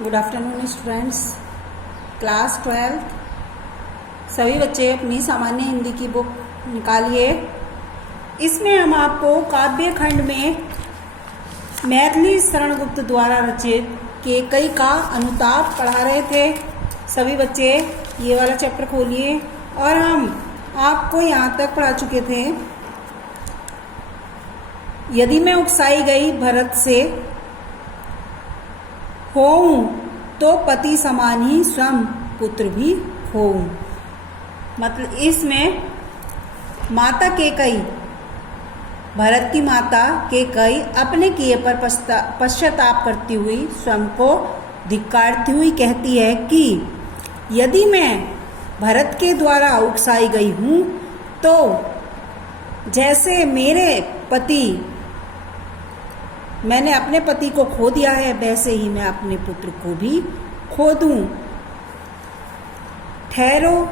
Good afternoon students. Class 12 सभी बच्चे अपनी सामान्य हिंदी की बुक निकालिए। इसमें हम आपको काव्य खंड में मैथिली शरण गुप्त द्वारा रचित केकई का अनुताप पढ़ा रहे थे। सभी बच्चे ये वाला चैप्टर खोलिए और हम आपको यहाँ तक पढ़ा चुके थे। यदि मैं उकसाई गई भरत से होऊं तो पति समान ही स्वयं पुत्र भी होऊं। मतलब इसमें माता केकई, भरत की माता केकई अपने किए पर पश्चाताप करती हुई स्वयं को धिक्कारती हुई कहती है कि यदि मैं भरत के द्वारा उकसाई गई हूँ तो जैसे मैंने अपने पति को खो दिया है वैसे ही मैं अपने पुत्र को भी खो दूं। ठहरो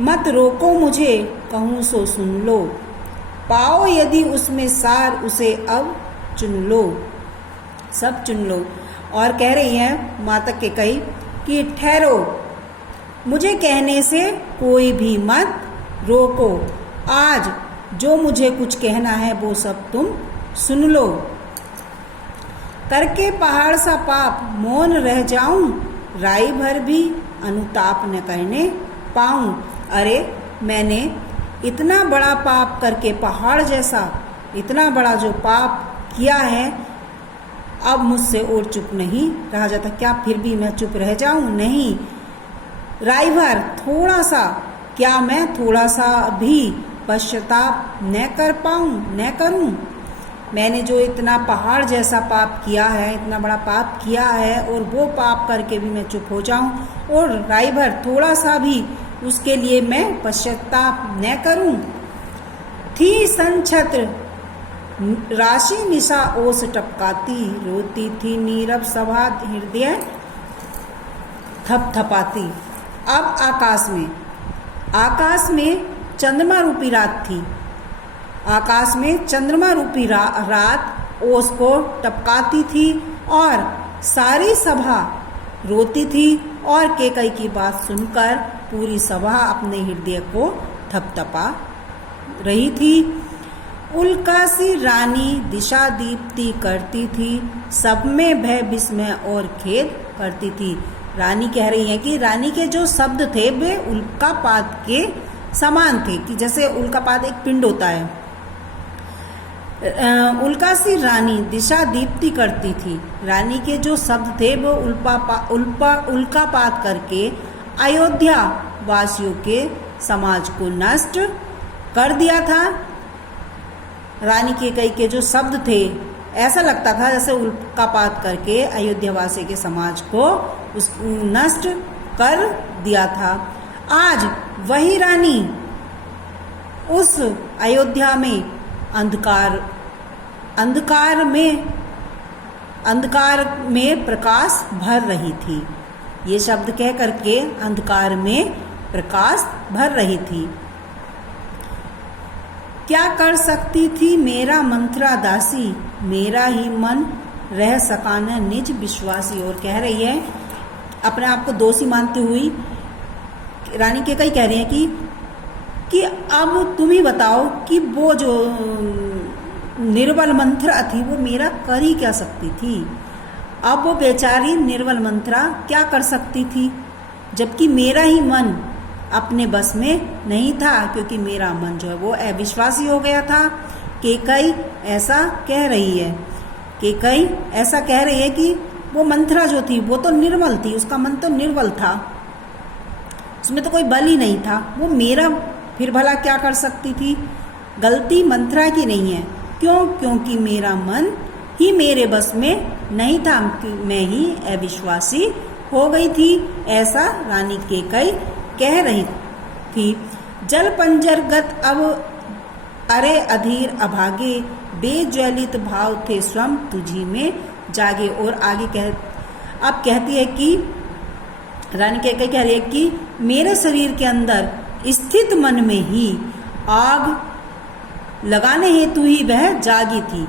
मत रोको मुझे, कहूँ सो सुन लो, पाओ यदि उसमें सार उसे अब चुन लो, सब चुन लो। और कह रही है माता केकई कि ठहरो, मुझे कहने से कोई भी मत रोको, आज जो मुझे कुछ कहना है वो सब तुम सुन लो। करके पहाड़ सा पाप मौन रह जाऊं, राई भर भी अनुताप न करने पाऊं। अरे मैंने इतना बड़ा पाप करके पहाड़ जैसा इतना बड़ा जो पाप किया है, अब मुझसे और चुप नहीं रहा जाता। क्या फिर भी मैं चुप रह जाऊं? नहीं। राई भर थोड़ा सा, क्या मैं थोड़ा सा भी पश्चाताप न कर पाऊं, न करूं? मैंने जो इतना पहाड़ जैसा पाप किया है, इतना बड़ा पाप किया है, और वो पाप करके भी मैं चुप हो जाऊं और राई भर थोड़ा सा भी उसके लिए मैं पश्चाताप न करूं। थी संछत्र राशि निशा ओस टपकाती, रोती थी नीरव सभा हृदय थपथपाती। अब आकाश में चंद्रमा रूपी रात थी। आकाश में चंद्रमा रूपी रात ओस को टपकाती थी और सारी सभा रोती थी, और केकई की बात सुनकर पूरी सभा अपने हृदय को थपथपा रही थी। उल्कासी रानी दिशा दीप्ति करती थी, सब में भय विस्मय और खेद करती थी। रानी कह रही है कि रानी के जो शब्द थे वे उल्कापात के समान थे, कि जैसे उल्कापात एक पिंड होता है। उल्कासी रानी दिशा दीप्ति करती थी। रानी के जो शब्द थे वो उल्कापात करके अयोध्या वासियों के समाज को नष्ट कर दिया था। रानी केकई के जो शब्द थे, ऐसा लगता था जैसे उल्कापात करके अयोध्या वासी के समाज को नष्ट कर दिया था। आज वही रानी उस अयोध्या में अंधकार में प्रकाश भर रही थी। ये शब्द कह करके अंधकार में प्रकाश भर रही थी। क्या कर सकती थी मेरा मंत्रा दासी, मेरा ही मन रह सका न निज विश्वासी। और कह रही है अपने आप को दोषी मानती हुई रानी केकई कह रही है कि अब तुम ही बताओ कि वो जो निर्बल मंत्रा थी वो मेरा कर ही क्या सकती थी। अब वो बेचारी निर्बल मंत्रा क्या कर सकती थी, जबकि मेरा ही मन अपने बस में नहीं था, क्योंकि मेरा मन जो है वो अविश्वासी हो गया था। केकई ऐसा कह रही है। केकई ऐसा कह रही है कि वो मंत्रा जो थी वो तो निर्मल थी, उसका मन तो निर्बल था, उसमें तो कोई बल ही नहीं था। वो मेरा फिर भला क्या कर सकती थी? गलती मंत्रा की नहीं है। क्यों? क्योंकि मेरा मन ही मेरे बस में नहीं था, मैं ही अविश्वासी हो गई थी। ऐसा रानी केकई कह रही थी। जल पंजरगत अब अरे अधीर अभागे, बेज्वलित भाव थे स्वयं तुझी में जागे। और आगे अब कहती है कि रानी केकई कह रही है कि मेरे शरीर के अंदर स्थित मन में ही आग लगाने हेतु ही वह जागी थी।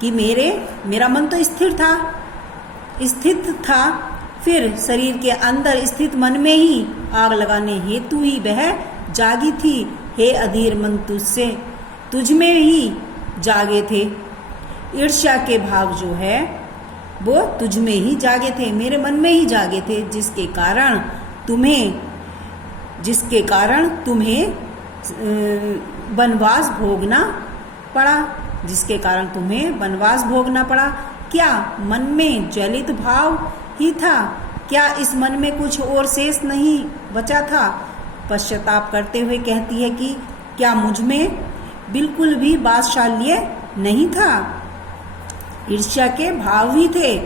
कि मेरा मन तो स्थिर था, स्थित था, फिर शरीर के अंदर स्थित मन में ही आग लगाने हेतु ही वह जागी थी। हे अधीर मन तुझ में ही जागे थे। ईर्ष्या के भाव जो है वो तुझ में ही जागे थे, मेरे मन में ही जागे थे, जिसके कारण तुम्हें वनवास भोगना पड़ा। क्या मन में ज्वलित भाव ही था? क्या इस मन में कुछ और शेष नहीं बचा था? पश्चाताप करते हुए कहती है कि क्या मुझ में बिल्कुल भी वात्सल्य नहीं था? ईर्ष्या के भाव ही थे।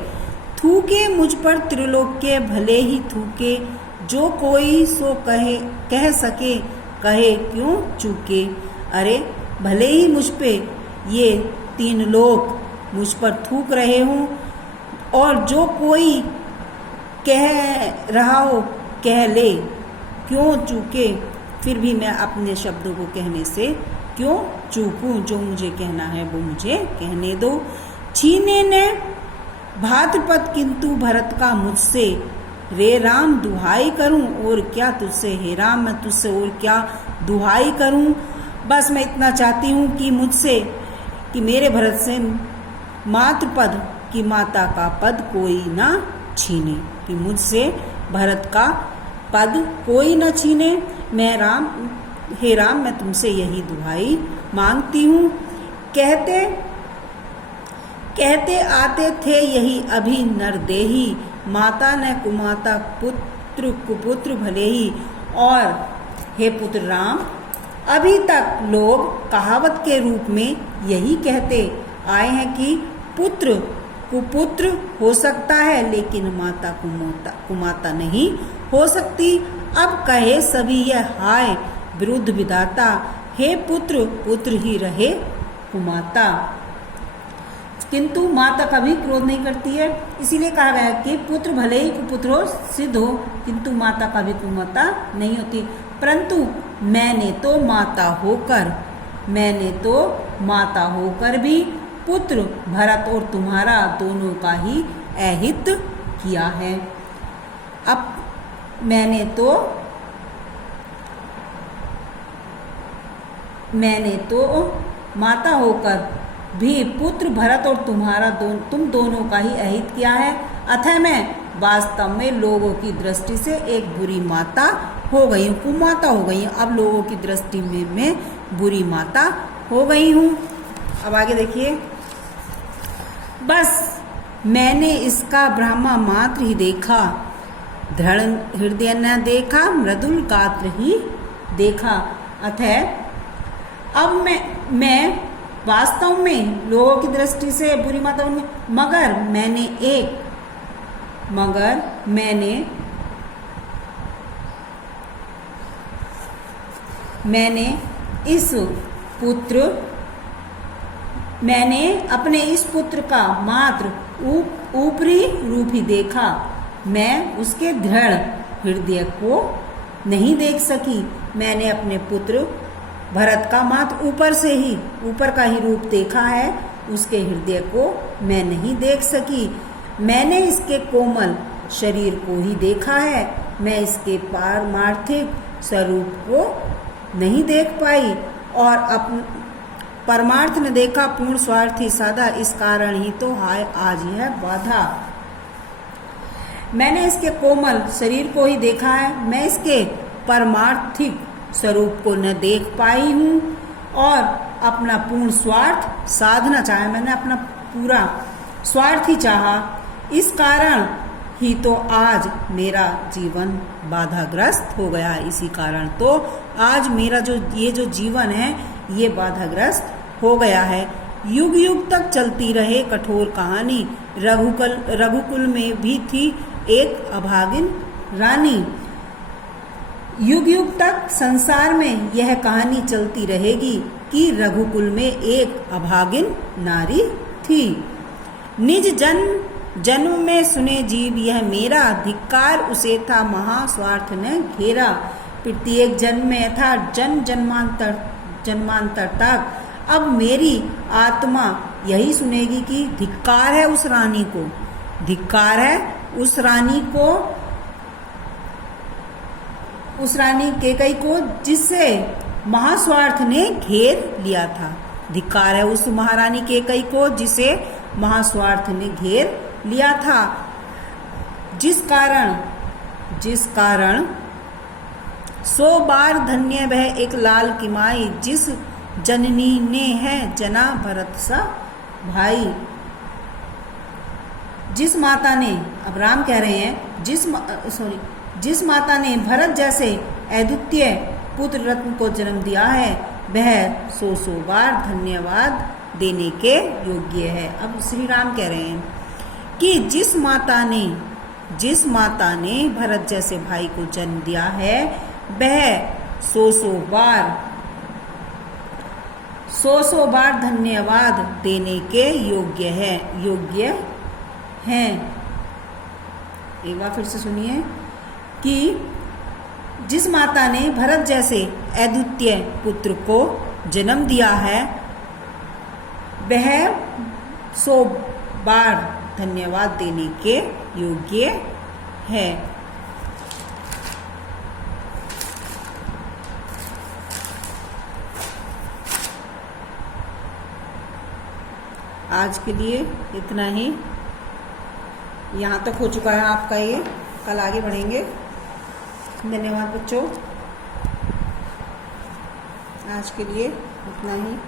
थूके मुझ पर त्रिलोक के, भले ही थूके, जो कोई सो कह सके, कहे क्यों चूके। अरे भले ही मुझ पे ये 3 लोग मुझ पर थूक रहे हूँ, और जो कोई कह रहा हो कह ले, क्यों चूके, फिर भी मैं अपने शब्दों को कहने से क्यों चूकूं? जो मुझे कहना है वो मुझे कहने दो। छीने ने भाद्रपद किंतु भरत का मुझसे, रे राम दुहाई करूं और क्या तुझसे, हे राम मैं तुझसे और क्या दुहाई करूं। बस मैं इतना चाहती हूँ कि मुझसे, कि मेरे भरत से मातृपद की माता का पद कोई ना छीने, कि मुझसे भरत का पद कोई न छीने। हे राम मैं तुमसे यही दुहाई मांगती हूँ। कहते आते थे यही अभी नरदेही, माता ने कुमाता पुत्र कुपुत्र भले ही। और हे पुत्र राम, अभी तक लोग कहावत के रूप में यही कहते आए हैं कि पुत्र कुपुत्र हो सकता है, लेकिन माता कुमाता नहीं हो सकती। अब कहे सभी यह हाय विरुद्ध विधाता, हे पुत्र पुत्र ही रहे कुमाता। किंतु माता कभी क्रोध नहीं करती है, इसीलिए कहा गया कि पुत्र भले ही कुपुत्र हो, सिद्ध हो, किंतु माता कभी कुमाता नहीं होती। परंतु मैंने तो माता होकर भी पुत्र भरत और तुम्हारा दोनों का ही अहित किया है। अब मैंने तो माता होकर भी पुत्र भरत और तुम दोनों का ही अहित किया है। अतः मैं वास्तव में लोगों की दृष्टि से एक बुरी माता हो गई हूँ, कुमाता हो गई हूँ। अब लोगों की दृष्टि में मैं बुरी माता हो गई हूँ। अब आगे देखिए, बस मैंने इसका ब्रह्मा मात्र ही देखा, दृढ़ हृदय न देखा, मृदुल गात्र ही देखा। अतः अब मैं वास्तव में लोगों की दृष्टि से बुरी माता हूँ, मगर मैंने अपने इस पुत्र का मात्र ऊपरी रूप ही देखा, मैं उसके दृढ़ हृदय को नहीं देख सकी। मैंने अपने पुत्र भरत का मात्र ऊपर का ही रूप देखा है, उसके हृदय को मैं नहीं देख सकी। मैंने इसके कोमल शरीर को ही देखा है, मैं इसके पारमार्थिक स्वरूप को नहीं देख पाई, और परमार्थ न देखा, पूर्ण स्वार्थी साधा, इस कारण ही तो हाय आज यह बाधा। मैंने इसके कोमल शरीर को ही देखा है, मैं इसके परमार्थिक स्वरूप को न देख पाई हूँ, और अपना पूर्ण स्वार्थ साधना चाहा, मैंने अपना पूरा स्वार्थ ही चाहा। इस कारण ही तो आज मेरा जीवन बाधाग्रस्त हो गया है। इसी कारण तो आज मेरा ये जो जीवन है ये बाधाग्रस्त हो गया है। युग युग तक चलती रहे कठोर कहानी, रघुकुल में भी थी एक अभागिन रानी। युग युग तक संसार में यह कहानी चलती रहेगी कि रघुकुल में एक अभागिन नारी थी। निज जन्म में सुने जीव यह मेरा, धिक्कार उसे था महास्वार्थ ने घेरा। प्रत्येक जन्म में था जन्मांतर तक, अब मेरी आत्मा यही सुनेगी कि धिक्कार है उस रानी को, धिक्कार है उस रानी कैकई को जिससे महास्वार्थ ने घेर लिया था। धिक्कार है उस महारानी कैकई को जिसे महास्वार्थ ने घेर लिया था। जिस कारण 100 बार धन्य वह एक लाल की माई, जिस जननी ने है जना भरत सा भाई। जिस माता ने, अब राम कह रहे हैं, जिस माता ने भरत जैसे अद्वितीय पुत्र रत्न को जन्म दिया है वह 100 बार धन्यवाद देने के योग्य है। अब श्री राम कह रहे हैं कि जिस माता ने भरत जैसे भाई को जन्म दिया है वह 100 बार धन्यवाद देने के योग्य है। एक बार फिर से सुनिए कि जिस माता ने भरत जैसे अद्वितीय पुत्र को जन्म दिया है वह 100 बार धन्यवाद देने के योग्य है। आज के लिए इतना ही, यहाँ तक हो चुका है आपका ये, कल आगे बढ़ेंगे। धन्यवाद बच्चों, आज के लिए इतना ही।